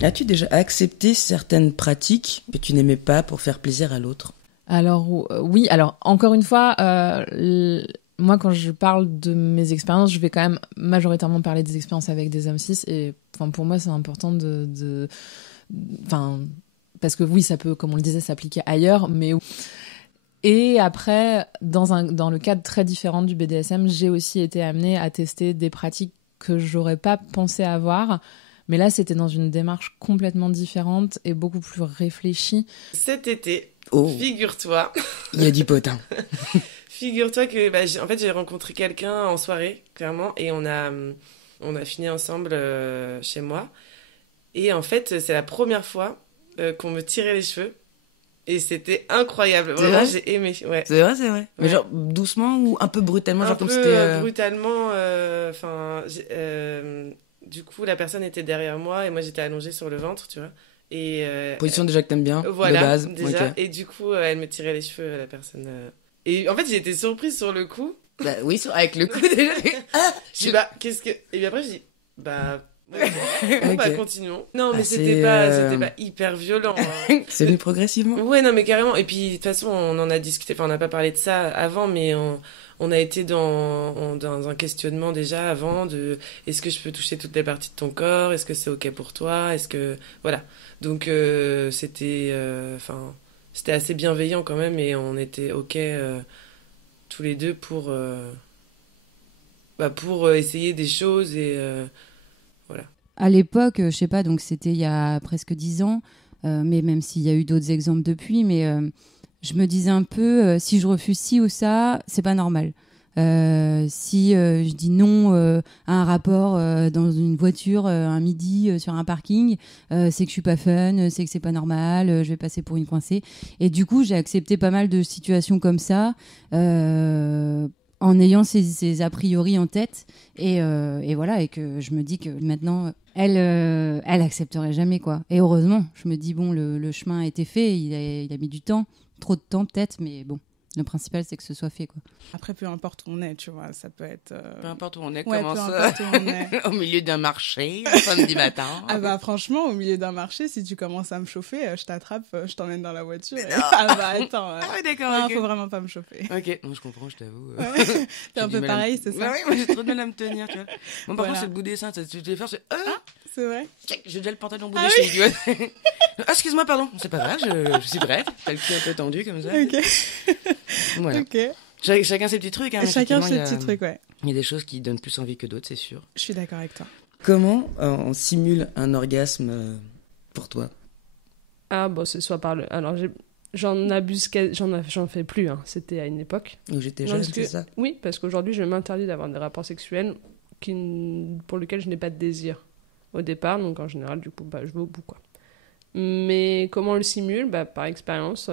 As-tu déjà accepté certaines pratiques que tu n'aimais pas pour faire plaisir à l'autre? Alors, oui. Alors, encore une fois, moi, quand je parle de mes expériences, je vais quand même majoritairement parler des expériences avec des hommes cis. Et pour moi, c'est important parce que oui, ça peut, comme on le disait, s'appliquer ailleurs. Et après, dans le cadre très différent du BDSM, j'ai aussi été amenée à tester des pratiques que j'aurais pas pensé avoir. Mais là, c'était dans une démarche complètement différente et beaucoup plus réfléchie. Cet été, Oh, figure-toi... il y a du potin. Figure-toi que en fait, j'ai rencontré quelqu'un en soirée, clairement, et on a fini ensemble chez moi. Et en fait, c'est la première fois qu'on me tirait les cheveux. Et c'était incroyable. C'est Vraiment, vrai j'ai aimé. Ouais. C'est vrai, c'est vrai. Mais Ouais. genre doucement ou un peu brutalement, Un genre peu comme c'était... brutalement. Du coup, la personne était derrière moi et moi, j'étais allongée sur le ventre, tu vois. Et Position déjà que t'aimes bien, voilà, de base. déjà. Ok. Et du coup, elle me tirait les cheveux, la personne. Et en fait, j'ai été surprise sur le coup. Bah oui, avec le coup déjà. Ah, Je dis, qu'est-ce que... Et puis après, je dis, bon, Ok. continuons. Non, mais Ah, c'était pas hyper violent. Hein. c'est venu progressivement. Ouais, non, mais carrément. Et puis, de toute façon, on en a discuté. Enfin, on n'a pas parlé de ça avant, mais on a été dans un questionnement déjà avant de est-ce que je peux toucher toutes les parties de ton corps? Est-ce que c'est OK pour toi? Est-ce que... Voilà. Donc, c'était assez bienveillant quand même et on était OK tous les deux pour essayer des choses et voilà. À l'époque, je sais pas, donc c'était il y a presque 10 ans, mais même s'il y a eu d'autres exemples depuis, mais je me disais un peu, si je refuse ci ou ça, c'est pas normal. Si je dis non à un rapport dans une voiture un midi sur un parking, c'est que je suis pas fun, c'est que c'est pas normal, je vais passer pour une coincée. Et du coup, j'ai accepté pas mal de situations comme ça. En ayant ces a priori en tête et voilà, et que je me dis que maintenant elle accepterait jamais, quoi. Et heureusement, je me dis bon, le chemin a été fait, il a mis du temps, trop de temps peut-être, mais bon, le principal c'est que ce soit fait, quoi. Après, peu importe où on est, tu vois, ça peut être... Peu importe où on est, Ouais, comment peu ça importe où on est. Au milieu d'un marché, un samedi matin. Ah bah franchement, au milieu d'un marché, si tu commences à me chauffer, je t'attrape, je t'emmène dans la voiture. Ah bah attends, Ah oui, d'accord, non, ok. faut vraiment pas me chauffer. Ok, non, je comprends, je t'avoue. Ouais. T'es un peu pareil, c'est ça? Bah oui, moi j'ai trop de mal à me tenir, tu vois. Moi par Voilà. contre, c'est le bout des seins, tu devais faire, c'est... C'est vrai? J'ai déjà le pantalon bout Ah des chevilles, tu vois. Ah, excuse-moi, pardon. C'est pas grave, je suis prête. T'as le cul un peu tendu comme ça. Ok. Voilà. Ok. Chacun ses petits trucs. Hein, mais Chacun effectivement, ses petits trucs, ouais. Il y a des choses qui donnent plus envie que d'autres, c'est sûr. Je suis d'accord avec toi. Comment on simule un orgasme pour toi? Ah, bon, c'est soit par le. Alors, j'en abuse, j'en fais plus, hein. C'était à une époque. Où j'étais Non, jeune, parce que- c'est ça? Oui, parce qu'aujourd'hui, je m'interdis d'avoir des rapports sexuels pour lesquels je n'ai pas de désir au départ, donc en général, du coup, je vais au bout, quoi. Mais comment on le simule? Par expérience,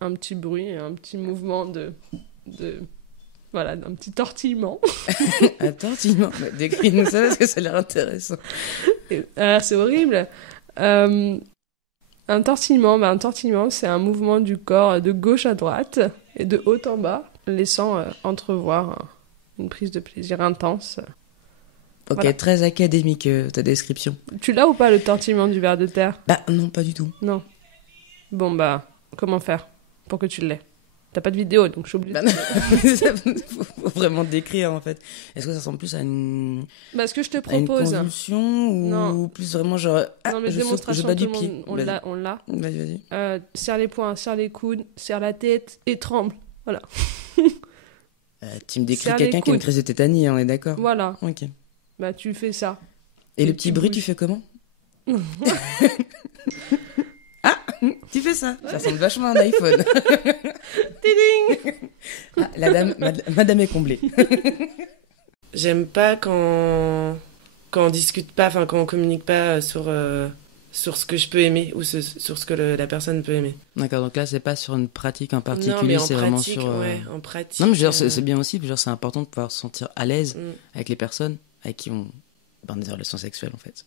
un petit bruit, un petit mouvement voilà, un petit tortillement. Attends, dis-moi, décris-nous ça parce que ça a l'air intéressant. C'est horrible. Un tortillement, c'est un mouvement du corps de gauche à droite et de haut en bas, laissant entrevoir une prise de plaisir intense. Ok, Voilà. très académique ta description. Tu l'as ou pas, le tortillement du ver de terre? Bah non, pas du tout. Non. Bon, comment faire pour que tu l'aies? T'as pas de vidéo, donc je suis obligée Bah de... non, faut vraiment décrire en fait. Est-ce que ça ressemble plus à une, Ce que je te à une propose... convulsion ou Non. plus vraiment genre non, mais je saute, je démonstration, bats tout du le pied. monde, on l'a. Vas-y. Serre les poings, serre les coudes, serre la tête et tremble. Voilà. Tu me décris Serre les quelqu'un qui a une coudes. crise de tétanie, on est d'accord? Voilà. Ok. Tu fais ça. Et le Et petit tu bruit, bouges. tu fais comment? Ah, tu fais ça. Ça ressemble vachement à un iPhone. Tiding. Ah, madame est comblée. J'aime pas quand on discute pas, enfin quand on communique pas sur ce que je peux aimer ou sur ce que la personne peut aimer. D'accord, donc là, c'est pas sur une pratique en Non, particulier, mais en c'est pratique, vraiment sur... ouais, en pratique. Non, mais je veux dire, c'est bien aussi, puis genre, c'est important de pouvoir se sentir à l'aise avec les personnes avec qui on a des relations sexuelles, en fait.